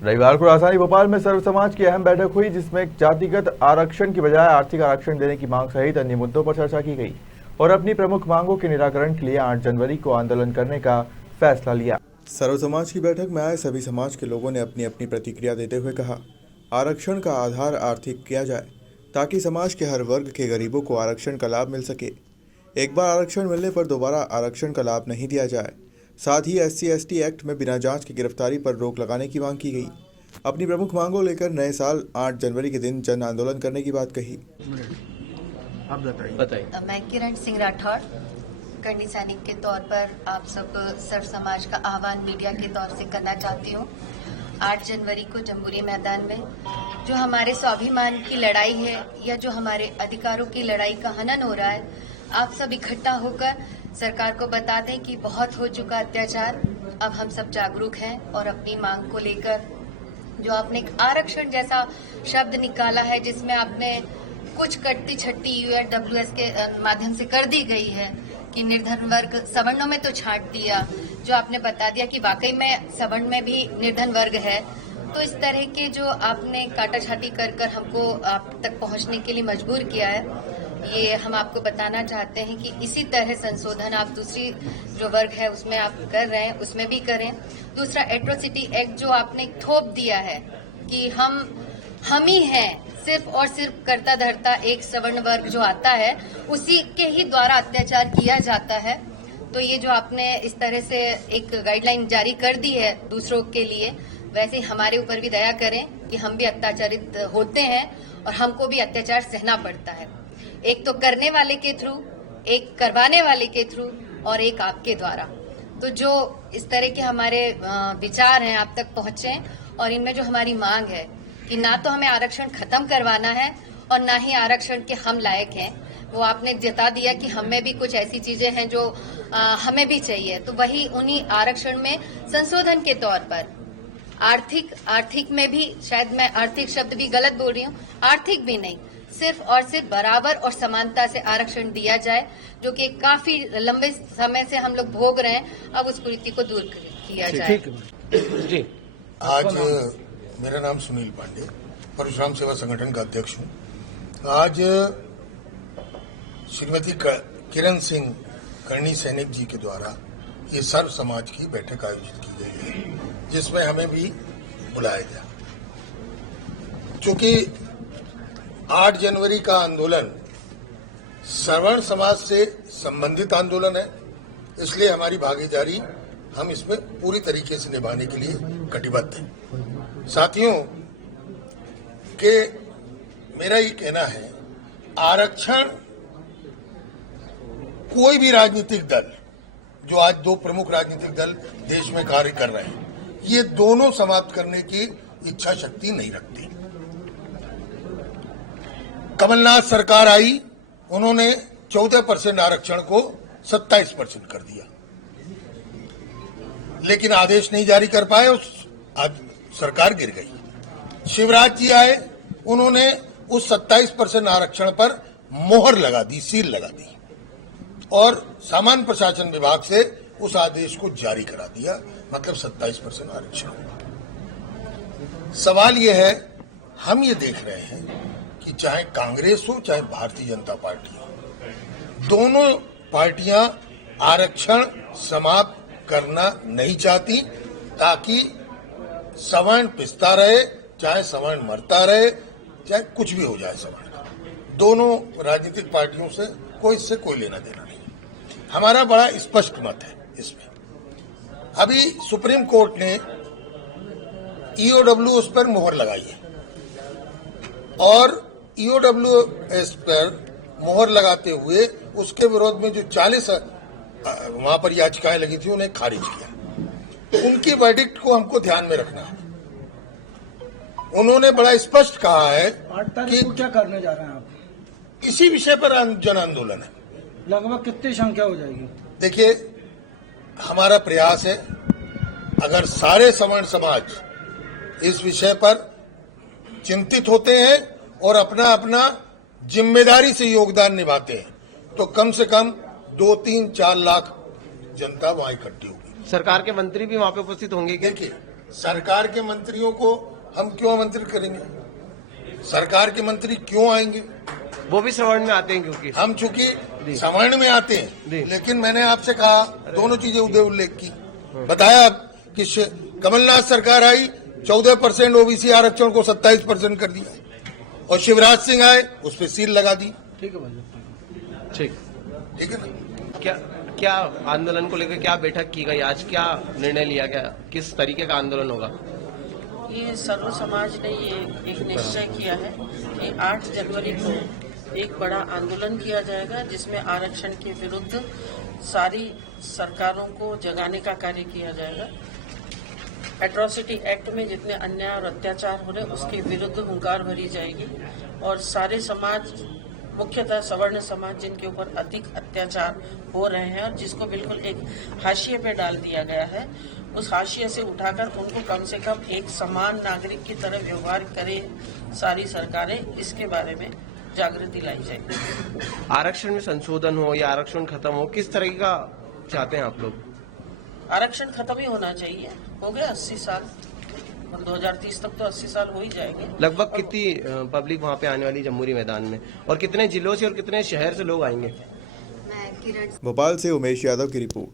रविवार को राजधानी भोपाल में सर्व समाज की अहम बैठक हुई, जिसमें जातिगत आरक्षण की बजाय आर्थिक आरक्षण देने की मांग सहित अन्य मुद्दों पर चर्चा की गई और अपनी प्रमुख मांगों के निराकरण के लिए 8 जनवरी को आंदोलन करने का फैसला लिया। सर्व समाज की बैठक में आए सभी समाज के लोगों ने अपनी अपनी प्रतिक्रिया देते हुए कहा, आरक्षण का आधार आर्थिक किया जाए ताकि समाज के हर वर्ग के गरीबों को आरक्षण का लाभ मिल सके। एक बार आरक्षण मिलने पर दोबारा आरक्षण का लाभ नहीं दिया जाए। साथ ही SC/ST एक्ट में बिना जांच की गिरफ्तारी पर रोक लगाने की मांग की गई। अपनी प्रमुख मांगों लेकर नए साल 8 जनवरी के दिन जन आंदोलन करने की बात कही। आप बताइए। मैं किरण सिंह राठौड़ करनी सैनिक के तौर पर आप सब सर्व समाज का आह्वान मीडिया के तौर से करना चाहती हूँ। 8 जनवरी को जम्बूरी मैदान में जो हमारे स्वाभिमान की लड़ाई है या जो हमारे अधिकारों की लड़ाई का हनन हो रहा है, आप सब इकट्ठा होकर सरकार को बता दें कि बहुत हो चुका अत्याचार, अब हम सब जागरूक हैं और अपनी मांग को लेकर जो आपने एक आरक्षण जैसा शब्द निकाला है, जिसमें आपने कुछ कटती छट्टी URWS के माध्यम से कर दी गई है कि निर्धन वर्ग सवर्णों में तो छांट दिया, जो आपने बता दिया कि वाकई में सवर्ण में भी निर्धन वर्ग है। तो इस तरह के जो आपने काटा छाटी कर हमको आप तक पहुंचने के लिए मजबूर किया है, ये हम आपको बताना चाहते हैं कि इसी तरह संशोधन आप दूसरी जो वर्ग है उसमें आप कर रहे हैं, उसमें भी करें। दूसरा, एट्रोसिटी एक्ट जो आपने थोप दिया है कि हम ही हैं, सिर्फ और सिर्फ करता धरता एक सवर्ण वर्ग जो आता है उसी के ही द्वारा अत्याचार किया जाता है। तो ये जो आपने इस तरह से एक गाइडलाइन जारी कर दी है दूसरों के लिए, वैसे हमारे ऊपर भी दया करें कि हम भी अत्याचारित होते हैं और हमको भी अत्याचार सहना पड़ता है, एक तो करने वाले के थ्रू, एक करवाने वाले के थ्रू और एक आपके द्वारा। तो जो इस तरह के हमारे विचार हैं आप तक पहुंचे और इनमें जो हमारी मांग है कि ना तो हमें आरक्षण खत्म करवाना है और ना ही आरक्षण के हम लायक हैं, वो आपने जता दिया कि हमें भी कुछ ऐसी चीजें हैं जो हमें भी चाहिए। तो वही उन्हीं आरक्षण में संशोधन के तौर पर आर्थिक में भी, शायद मैं आर्थिक शब्द भी गलत बोल रही हूँ, आर्थिक भी नहीं, सिर्फ और सिर्फ बराबर और समानता से आरक्षण दिया जाए, जो कि काफी लंबे समय से हम लोग भोग रहे हैं। अब उस कुरीति को दूर किया जाए। जी, आज मेरा नाम सुनील पांडे, परशुराम सेवा संगठन का अध्यक्ष हूँ। आज श्रीमती किरण सिंह करनी सैनिक जी के द्वारा ये सर्व समाज की बैठक आयोजित की गई है, जिसमें हमें भी बुलाया गया। क्योंकि 8 जनवरी का आंदोलन सवर्ण समाज से संबंधित आंदोलन है, इसलिए हमारी भागीदारी हम इसमें पूरी तरीके से निभाने के लिए कटिबद्ध हैं। साथियों, के मेरा ये कहना है, आरक्षण कोई भी राजनीतिक दल, जो आज 2 प्रमुख राजनीतिक दल देश में कार्य कर रहे हैं, ये दोनों समाप्त करने की इच्छा शक्ति नहीं रखती। कमलनाथ सरकार आई, उन्होंने 14% आरक्षण को 27% कर दिया, लेकिन आदेश नहीं जारी कर पाए, आज सरकार गिर गई। शिवराज जी आए, उन्होंने उस 27% आरक्षण पर मोहर लगा दी, सील लगा दी और सामान्य प्रशासन विभाग से उस आदेश को जारी करा दिया, मतलब 27% आरक्षण हुआ। सवाल यह है, हम ये देख रहे हैं कि चाहे कांग्रेस हो चाहे भारतीय जनता पार्टी हो, दोनों पार्टियां आरक्षण समाप्त करना नहीं चाहती, ताकि सवर्ण पिसता रहे, चाहे सवर्ण मरता रहे, चाहे कुछ भी हो जाए सवर्ण का। दोनों राजनीतिक पार्टियों से इससे कोई लेना देना नहीं। हमारा बड़ा स्पष्ट मत है इसमें। अभी सुप्रीम कोर्ट ने EOWS पर मोहर लगाई है और EOWS पर मोहर लगाते हुए उसके विरोध में जो 40 वहां पर याचिकाएं लगी थी, उन्हें खारिज किया। उनकी वर्डिक्ट को हमको ध्यान में रखना है। उन्होंने बड़ा स्पष्ट कहा है कि क्या करने जा रहे हैं आप? इसी विषय पर जन आंदोलन है। लगभग कितनी संख्या हो जाएगी? देखिए, हमारा प्रयास है, अगर सारे सवर्ण समाज इस विषय पर चिंतित होते हैं और अपना अपना जिम्मेदारी से योगदान निभाते हैं, तो कम से कम 2, 3, 4 लाख जनता वहां इकट्ठी होगी। सरकार के मंत्री भी वहां पे उपस्थित होंगे क्या? देखिए, सरकार के मंत्रियों को हम क्यों आमंत्रित करेंगे? सरकार के मंत्री क्यों आएंगे? वो भी सवर्ण में आते हैं क्योंकि हम चूंकि सवर्ण में आते हैं, लेकिन मैंने आपसे कहा दोनों चीजें उल्लेख की, बताया कि कमलनाथ सरकार आई 14% ओबीसी आरक्षण को 27% कर दिया, और शिवराज सिंह आए उस पर सील लगा दी। ठीक है भाई, ठीक है ना? क्या आंदोलन को लेकर क्या बैठक की गई आज, क्या निर्णय लिया गया, किस तरीके का आंदोलन होगा? ये सर्व समाज ने ये एक निश्चय किया है कि 8 जनवरी को एक बड़ा आंदोलन किया जाएगा, जिसमें आरक्षण के विरुद्ध सारी सरकारों को जगाने का कार्य किया जाएगा। एट्रॉसिटी एक्ट में जितने अन्याय और अत्याचार हो रहे उसके विरुद्ध हुंकार भरी जाएगी, और सारे समाज, मुख्यतः सवर्ण समाज जिनके ऊपर अधिक अत्याचार हो रहे हैं और जिसको बिल्कुल एक हाशिए पे डाल दिया गया है, उस हाशिए से उठाकर उनको कम से कम एक समान नागरिक की तरह व्यवहार करे सारी सरकारें, इसके बारे में जागृति लाई जाएगी। आरक्षण में संशोधन हो या आरक्षण खत्म हो, किस तरह का चाहते हैं आप लोग? आरक्षण खत्म ही होना चाहिए। हो गया 80 साल, और 2030 तक तो 80 साल हो ही जाएंगे। लगभग कितनी पब्लिक वहाँ पे आने वाली जम्बूरी मैदान में, और कितने जिलों से और कितने शहर से लोग आएंगे? मैं किरण भोपाल से उमेश यादव की रिपोर्ट।